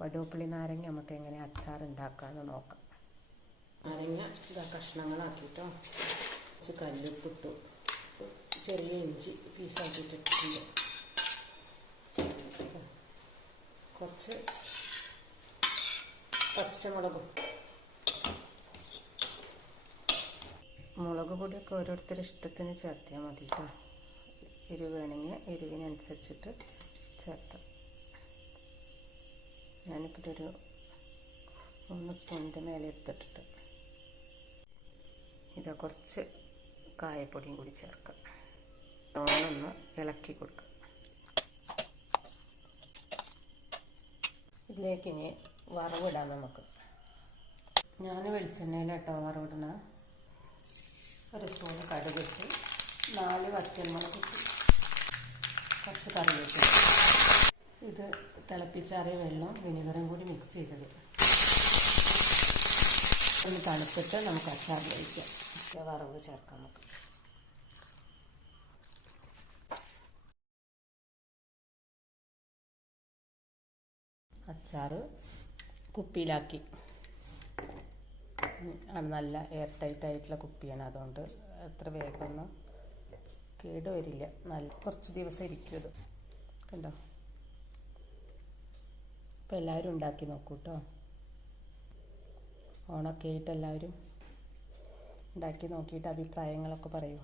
വടുവപ്പുളി നാരങ്ങ നമുക്ക് എങ്ങനെ അച്ചാർ ഉണ്ടാക്കാമെന്ന് നോക്കാം. നാരങ്ങ കഷ്ണങ്ങളാക്കിയിട്ടോ, കുറച്ച് കല്ലുപ്പിട്ടു, ചെറിയ ഇഞ്ചി പീസാക്കിയിട്ടിട്ടുണ്ട്, കുറച്ച് പച്ചമുളകും. മുളക് പൊടിയൊക്കെ ഓരോരുത്തരുടെ ഇഷ്ടത്തിന് ചേർത്തിയാൽ മതി കേട്ടോ. എരിവ് വേണമെങ്കിൽ എരിവിനനുസരിച്ചിട്ട് ചേർത്താം. ഞാനിപ്പോൾ ഇതൊരു 3 സ്പൂണിൻ്റെ മേലെ എടുത്തിട്ടിട്ട് ഇത് കുറച്ച് കായപ്പൊടിയും കൂടി ചേർക്കാം. ഒന്ന് ഇളക്കി കൊടുക്കാം. ഇതിലേക്ക് ഇനി വറവിടാം നമുക്ക്. ഞാൻ വെളിച്ചെണ്ണയിലാട്ടോ വറവിടണ. 1 സ്പൂൺ കടുകിട്ട്, 4 വറ്റൽമുളക് ഇട്ട്, കുറച്ച് കറിവേപ്പില. ഇത് തിളപ്പിച്ചാറിയ വെള്ളം വിനെഗറും കൂടി മിക്സ് ചെയ്തത്. ഒന്ന് തണുത്തിട്ട് നമുക്ക് അച്ചാർ കഴിക്കാം. വറവ് ചേർക്കാം നമുക്ക്. അച്ചാർ കുപ്പിയിലാക്കി. നല്ല എയർ ടൈറ്റ് ആയിട്ടുള്ള കുപ്പിയാണ്, അതുകൊണ്ട് അത്ര വേഗമൊന്നും കേടുവരില്ല. കുറച്ച് ദിവസം ഇരിക്കും ഇത്. കണ്ടോ? അപ്പോൾ എല്ലാവരും ഉണ്ടാക്കി നോക്കൂ കേട്ടോ. ഓണൊക്കെ ആയിട്ട് എല്ലാവരും ഉണ്ടാക്കി നോക്കിയിട്ട് അഭിപ്രായങ്ങളൊക്കെ പറയൂ.